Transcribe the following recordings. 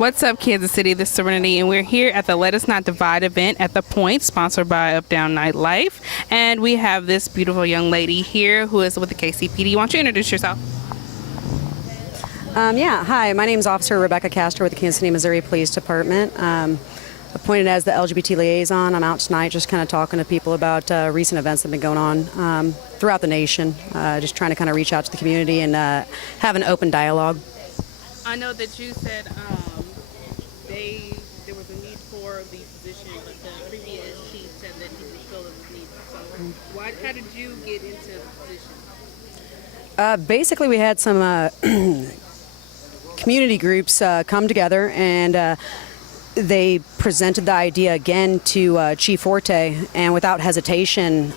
What's up, Kansas City? This is Serenity, and we're here at the Let Us Not Divide event at The Point, sponsored by Up Down Nightlife. And we have this beautiful young lady here who is with the KCPD. Why don't you introduce yourself? Hi, my name is Officer Rebecca Castor with the Kansas City, Missouri Police Department. Appointed as the LGBT liaison. I'm out tonight just kind of talking to people about recent events that have been going on throughout the nation, just trying to kind of reach out to the community and have an open dialogue. I know that you said there was a need for the position, but the previous chief said that he didn't feel it was needed. So how did you get into the position? Basically, we had some community groups come together, and they presented the idea again to Chief Forte, and without hesitation,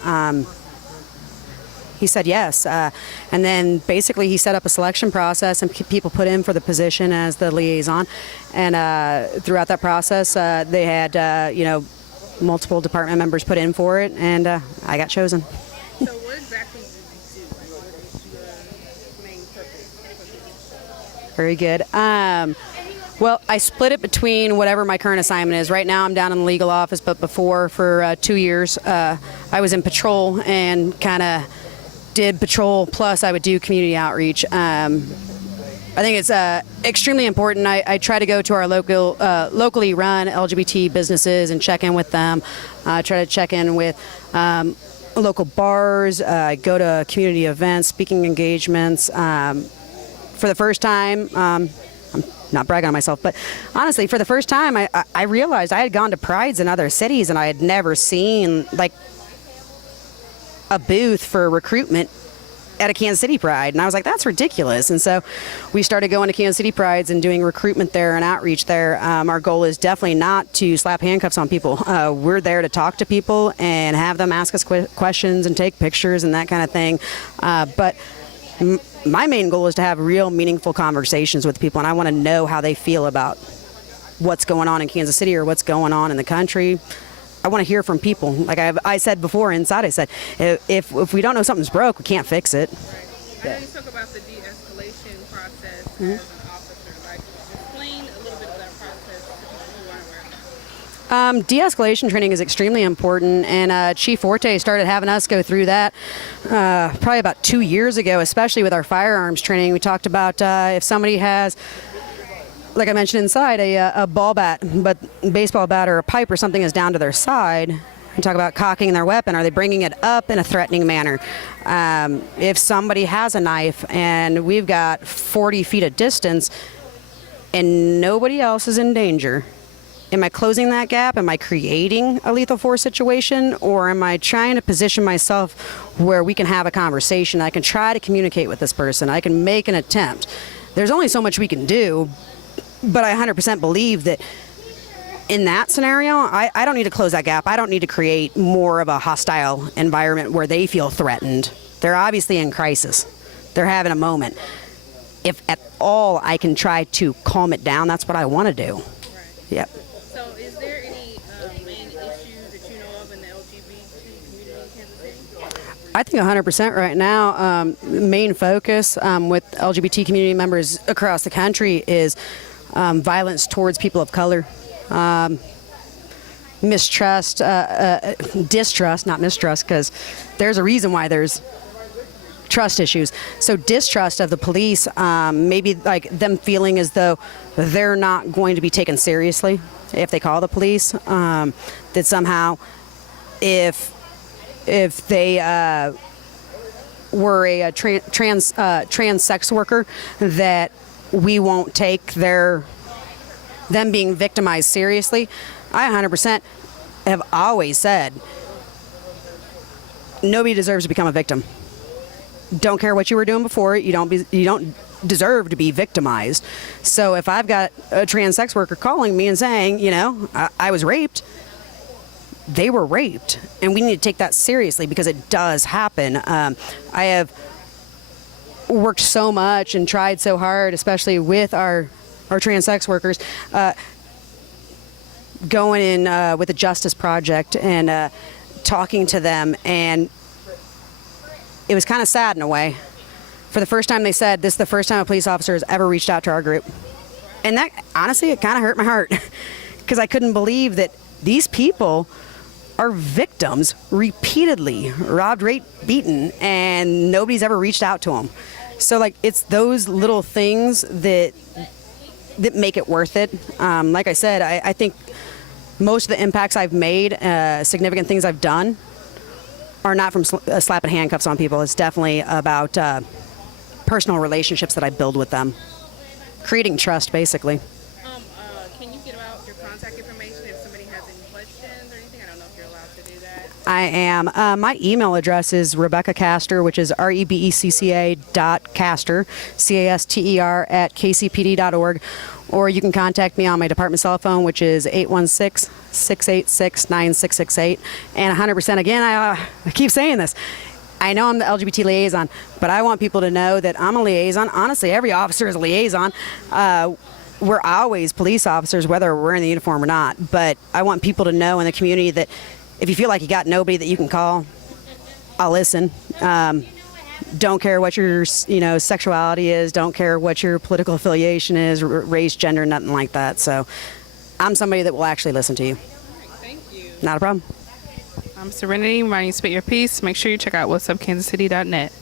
he said yes. And then basically he set up a selection process, and people put in for the position as the liaison. And throughout that process, they had multiple department members put in for it, and I got chosen. So what exactly did you do? What is your main purpose? Very good. Well, I split it between whatever my current assignment is. Right now I'm down in the legal office, but before, for 2 years, I was in patrol and kind of did patrol, plus I would do community outreach. I think it's extremely important. I try to go to our locally run LGBT businesses and check in with them. I try to check in with local bars, go to community events, speaking engagements. For the first time, I'm not bragging on myself, but honestly, for the first time, I realized I had gone to prides in other cities and I had never seen like a booth for recruitment at a Kansas City Pride. And I was like, that's ridiculous. And so we started going to Kansas City Prides and doing recruitment there and outreach there. Our goal is definitely not to slap handcuffs on people. We're there to talk to people and have them ask us questions and take pictures and that kind of thing. But my main goal is to have real meaningful conversations with people, and I want to know how they feel about what's going on in Kansas City or what's going on in the country. I want to hear from people. Like I said before inside, I said, if we don't know something's broke, we can't fix it. Right. I know you talk about the de-escalation process as an officer. Like, explain a little bit of that process to people who aren't aware. De-escalation training is extremely important, and Chief Forte started having us go through that probably about 2 years ago, especially with our firearms training. We talked about if somebody has, like I mentioned inside, a ball bat, but baseball bat or a pipe or something is down to their side. We talk about cocking their weapon. Are they bringing it up in a threatening manner? If somebody has a knife and we've got 40 feet of distance and nobody else is in danger, am I closing that gap? Am I creating a lethal force situation? Or am I trying to position myself where we can have a conversation? I can try to communicate with this person. I can make an attempt. There's only so much we can do. But I 100% believe that in that scenario, I don't need to close that gap. I don't need to create more of a hostile environment where they feel threatened. They're obviously in crisis. They're having a moment. If at all I can try to calm it down, that's what I want to do. Right. Yep. So is there any main issues that you know of in the LGBT community in Kansas City? I think 100% right now, main focus with LGBT community members across the country is violence towards people of color, mistrust, distrust, not mistrust, because there's a reason why there's trust issues. So distrust of the police, maybe like them feeling as though they're not going to be taken seriously if they call the police, that somehow if they were a trans sex worker, that we won't take them being victimized seriously. I 100% have always said nobody deserves to become a victim. Don't care what you were doing before. You don't deserve to be victimized. So if I've got a trans sex worker calling me and saying, I was raped, they were raped, and we need to take that seriously because it does happen. I have worked so much and tried so hard, especially with our trans sex workers, going in with the Justice Project and talking to them, and it was kind of sad in a way. For the first time, they said this is the first time a police officer has ever reached out to our group. And that, honestly, it kind of hurt my heart because I couldn't believe that these people are victims, repeatedly robbed, raped, beaten, and nobody's ever reached out to them. So, like, it's those little things that make it worth it. Like I said, I think most of the impacts I've made, significant things I've done, are not from slapping handcuffs on people. It's definitely about personal relationships that I build with them, creating trust, basically. Can you give out your contact information if somebody has any questions or anything? I don't know if you're allowed to do that. I am. My email address is Rebecca Caster, which is REBECCA.Caster, CASTER at KCPD.org. Or you can contact me on my department cell phone, which is 816-686-9668. And 100%, again, I keep saying this. I know I'm the LGBT liaison, but I want people to know that I'm a liaison. Honestly, every officer is a liaison. We're always police officers, whether we're in the uniform or not. But I want people to know in the community that if you feel like you got nobody that you can call, I'll listen. Don't care what your sexuality is. Don't care what your political affiliation is, race, gender, nothing like that. So I'm somebody that will actually listen to you. Thank you. Not a problem. I'm Serenity, reminding you to spit your piece. Make sure you check out whatsupkansascity.net.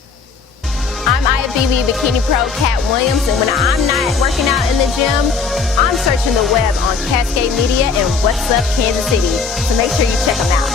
I'm IFBB Bikini Pro Cat Williams, and when I'm not working out in the gym, I'm searching the web on Cascade Media and What's Up Kansas City. So make sure you check them out.